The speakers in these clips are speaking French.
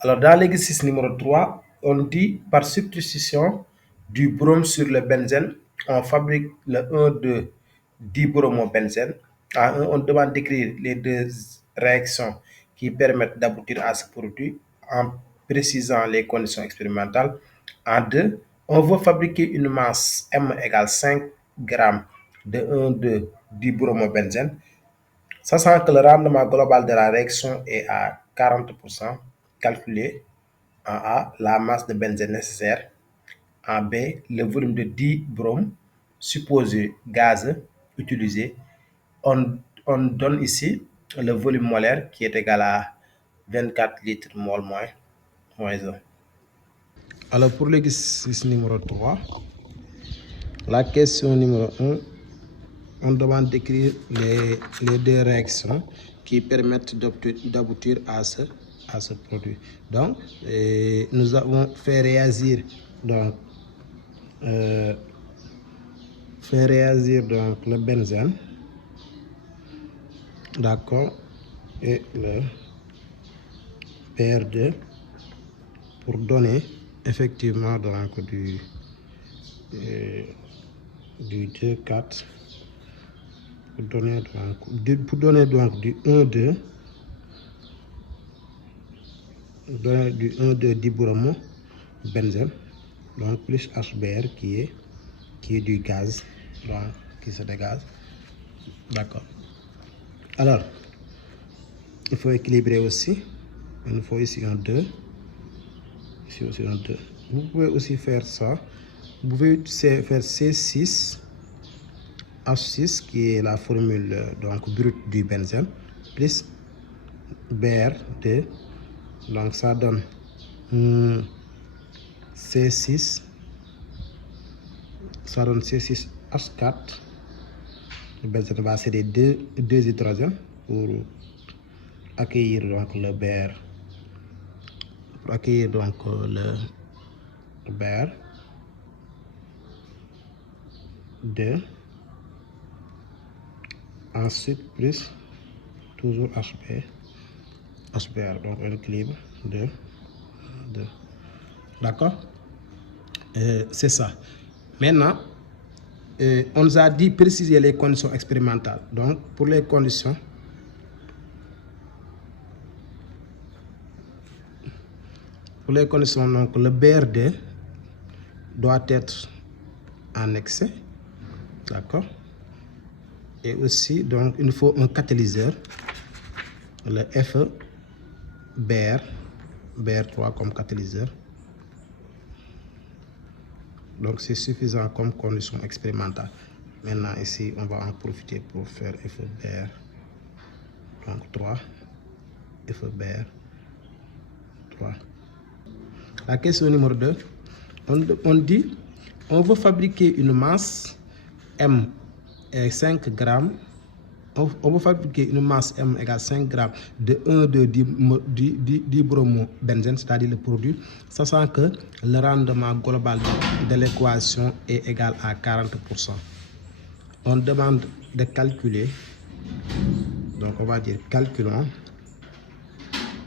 Alors, dans l'exercice numéro 3, on dit par substitution du brome sur le benzène, on fabrique le 1,2 dibromobenzène. À 1, on demande d'écrire les deux réactions qui permettent d'aboutir à ce produit en précisant les conditions expérimentales. En 2, on veut fabriquer une masse M égale 5 grammes de 1,2 dibromobenzène. Sachant que le rendement global de la réaction est à 40%, calculé en A, la masse de benzène nécessaire, en B, le volume de dibrome supposé gazeux utilisé. On donne ici le volume molaire qui est égal à 24 litres mol moins 1. Alors pour l'exercice numéro 3, la question numéro 1, on demande d'écrire les deux réactions qui permettent d'aboutir à ce produit. Donc, nous avons fait réagir le benzène, d'accord, et le PR2 pour donner effectivement donc du 2,4 pour donner donc du 1,2 dibromobenzène, donc plus HBr qui est du gaz, donc qui se dégage. D'accord. Alors, il faut équilibrer aussi. Il nous faut ici un 2. Ici aussi un 2. Vous pouvez aussi faire ça. Vous pouvez faire C6, H6 qui est la formule donc brute du benzène, plus Br2. Donc ça donne C6. Ça donne C6H4. Le benzène va céder deux hydrogènes pour accueillir donc le Br. Pour accueillir donc le Br 2. Ensuite plus toujours HBr, donc un équilibre de 2. D'accord? C'est ça. Maintenant, on nous a dit préciser les conditions expérimentales. Donc, pour les conditions, donc, le BR2 doit être en excès. D'accord? Et aussi, donc, il nous faut un catalyseur, le BR3 comme catalyseur. Donc, c'est suffisant comme condition expérimentale. Maintenant, ici, on va en profiter pour faire FBr, donc 3, FBr 3. La question numéro 2, on dit, on veut fabriquer une masse M et 5 grammes. On veut fabriquer une masse M égale 5 grammes de 1,2 dibromobenzène, c'est-à-dire le produit, sachant que le rendement global de l'équation est égal à 40%. On demande de calculer, donc on va dire calculons,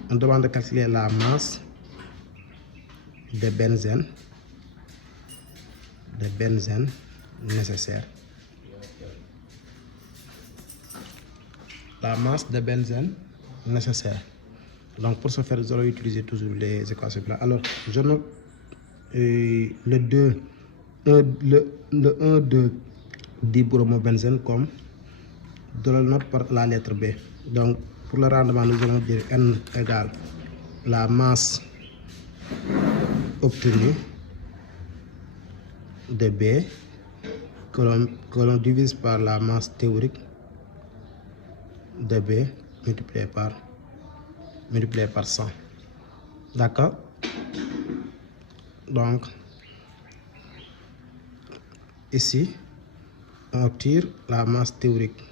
on demande de calculer la masse de benzène nécessaire. La masse de benzène nécessaire. Donc pour ce faire, nous allons utiliser toujours les équations là. Alors, je note le 1,2 dibromobenzène comme de la note par la lettre B. Donc pour le rendement, nous allons dire N égale la masse obtenue de B que l'on divise par la masse théorique de B multiplié par 100. D'accord? Donc ici on tire la masse théorique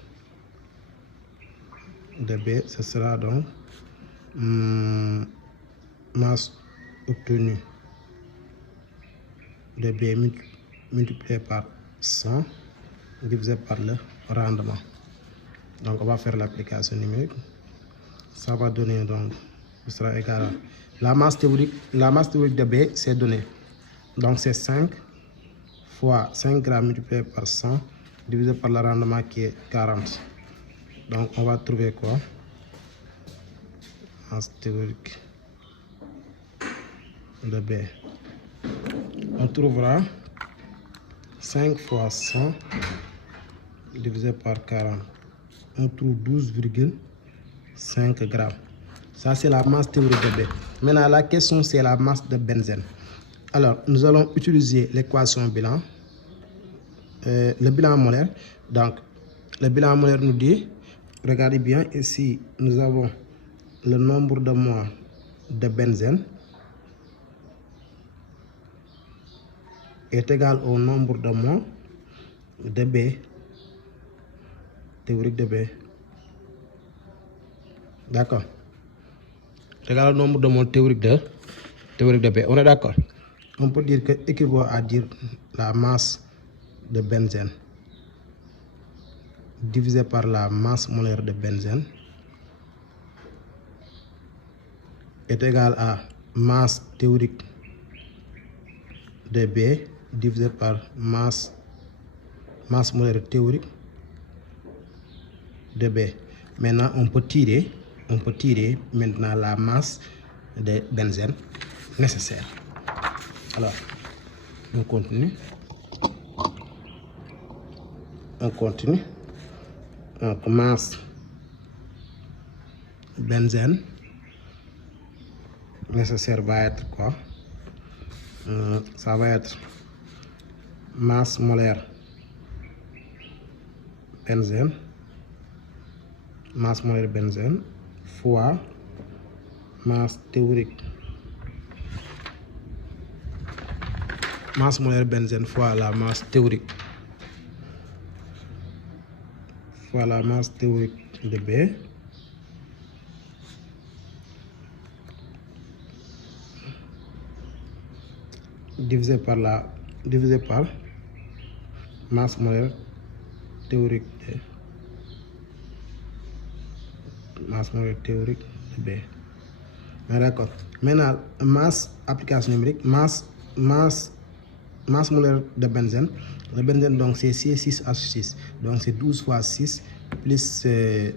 de B, ce sera donc masse obtenue de B multiplié par 100 divisé par le rendement. Donc on va faire l'application numérique. Ça va donner donc ce sera égal à la masse théorique de B, c'est donné. Donc c'est 5 fois 5 grammes multiplié par 100 divisé par le rendement qui est 40. Donc on va trouver quoi? Masse théorique de B. On trouvera 5 fois 100 divisé par 40. On trouve 12,5 grammes. Ça, c'est la masse théorique de B. Maintenant, la question, c'est la masse de benzène. Alors, nous allons utiliser l'équation bilan, le bilan molaire. Donc, le bilan molaire nous dit, regardez bien, ici, nous avons le nombre de moles de benzène est égal au nombre de moles de B, théorique de B. D'accord. Égal au nombre de moles théorique de B. On est d'accord. On peut dire que équivaut à dire la masse de benzène divisé par la masse molaire de benzène est égal à masse théorique de B divisé par masse molaire théorique de B. Maintenant, on peut tirer maintenant la masse de benzène nécessaire. Alors, on continue. Donc, masse benzène nécessaire va être quoi? Ça va être masse molaire benzène fois masse théorique masse molaire benzène fois la masse théorique de B divisé par masse molaire théorique de B. D'accord. Maintenant, masse application numérique, masse molaire de benzène. Le benzène, donc, c'est C6H6. Donc, c'est 12 fois 6 plus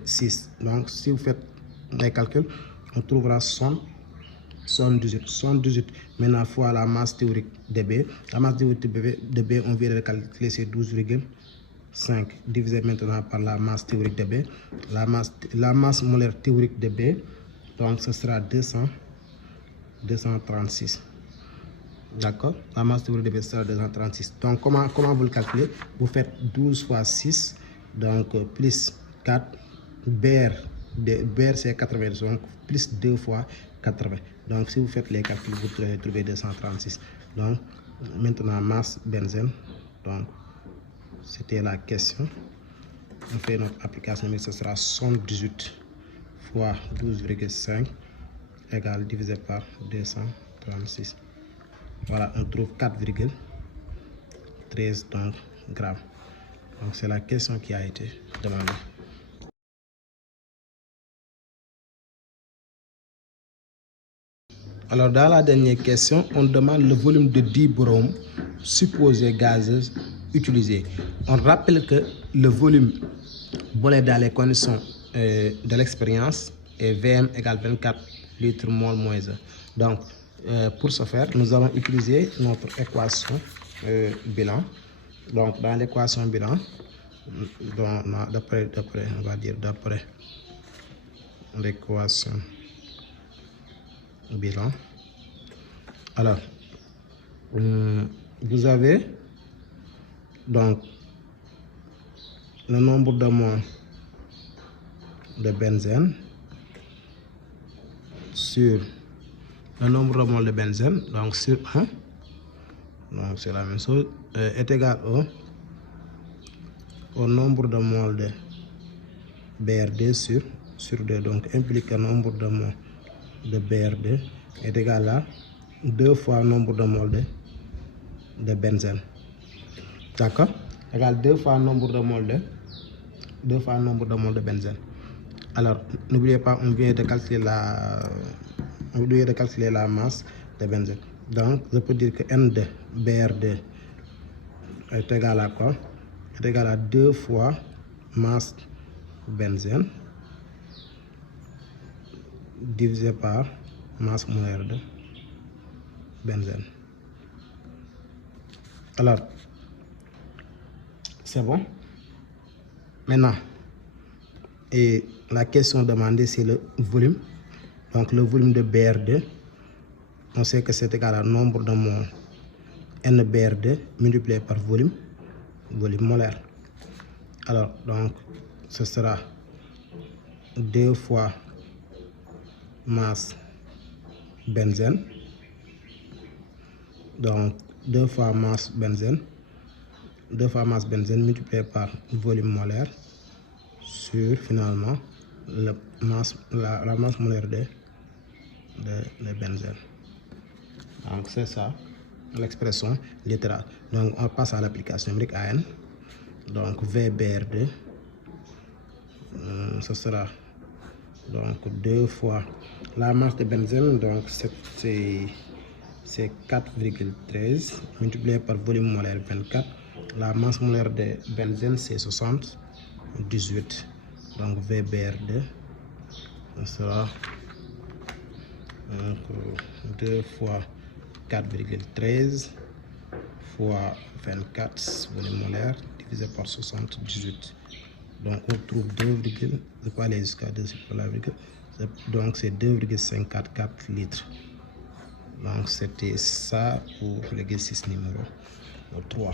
6. Donc, si vous faites les calculs, on trouvera 78. Maintenant, fois la masse théorique de B. La masse théorique de B, on vient de calculer, c'est 12,5 divisé maintenant par la masse théorique de B. La masse molaire théorique de B, donc ce sera 236. D'accord? La masse théorique de B sera 236. Donc, comment vous le calculez? Vous faites 12 fois 6, donc plus 4. BR c'est 80, donc plus 2 fois 80. Donc, si vous faites les calculs, vous trouvez 236. Donc, maintenant, masse benzène. Donc, c'était la question. On fait notre application, mais ce sera 78 fois 12,5 égale divisé par 236. Voilà, on trouve 4,13 grammes. Donc, c'est la question qui a été demandée. Alors, dans la dernière question, on demande le volume de dibrome supposé gazeux utilisé. On rappelle que le volume volé dans les conditions de l'expérience est VM égale 24 litres mol moins 1. Donc, pour ce faire, nous allons utiliser notre équation bilan. Donc, dans l'équation bilan, d'après l'équation bilan. Alors, vous avez donc le nombre de moles de benzène sur le nombre de moles de benzène, donc sur 1, donc c'est la même chose, est égal au nombre de moles de BR2 sur 2. Donc, implique le nombre de moles de BR2 est égal à 2 fois le nombre de moles de benzène. D'accord? Égal 2 fois le nombre de moles de benzène. Alors, n'oubliez pas, on vient de calculer au lieu de calculer la masse de benzène. Donc, je peux dire que N de BR2 est égal à quoi? Est égal à 2 fois masse benzène divisé par masse molaire de benzène. Alors, c'est bon. Maintenant, et la question demandée, c'est le volume. Donc, le volume de BR2, on sait que c'est égal à nombre de mots NBR2 multiplié par volume molaire. Alors, donc, ce sera 2 fois masse benzène. Donc, 2 fois masse benzène multiplié par volume molaire sur finalement la masse molaire de benzène. Donc, c'est ça l'expression littérale. Donc, on passe à l'application numérique AN. Donc, VBR2, ce sera donc 2 fois la masse de benzène, donc c'est 4,13 multiplié par volume molaire 24. La masse molaire de benzène, c'est 78. Donc, VBR2, ce sera donc 2 fois 4,13 fois 24 volume molaire divisé par 78. Donc, on trouve 2, je peux aller jusqu'à 2 sur la virgule. Donc, c'est 2,544 litres. Donc, c'était ça pour l'exercice numéro 3.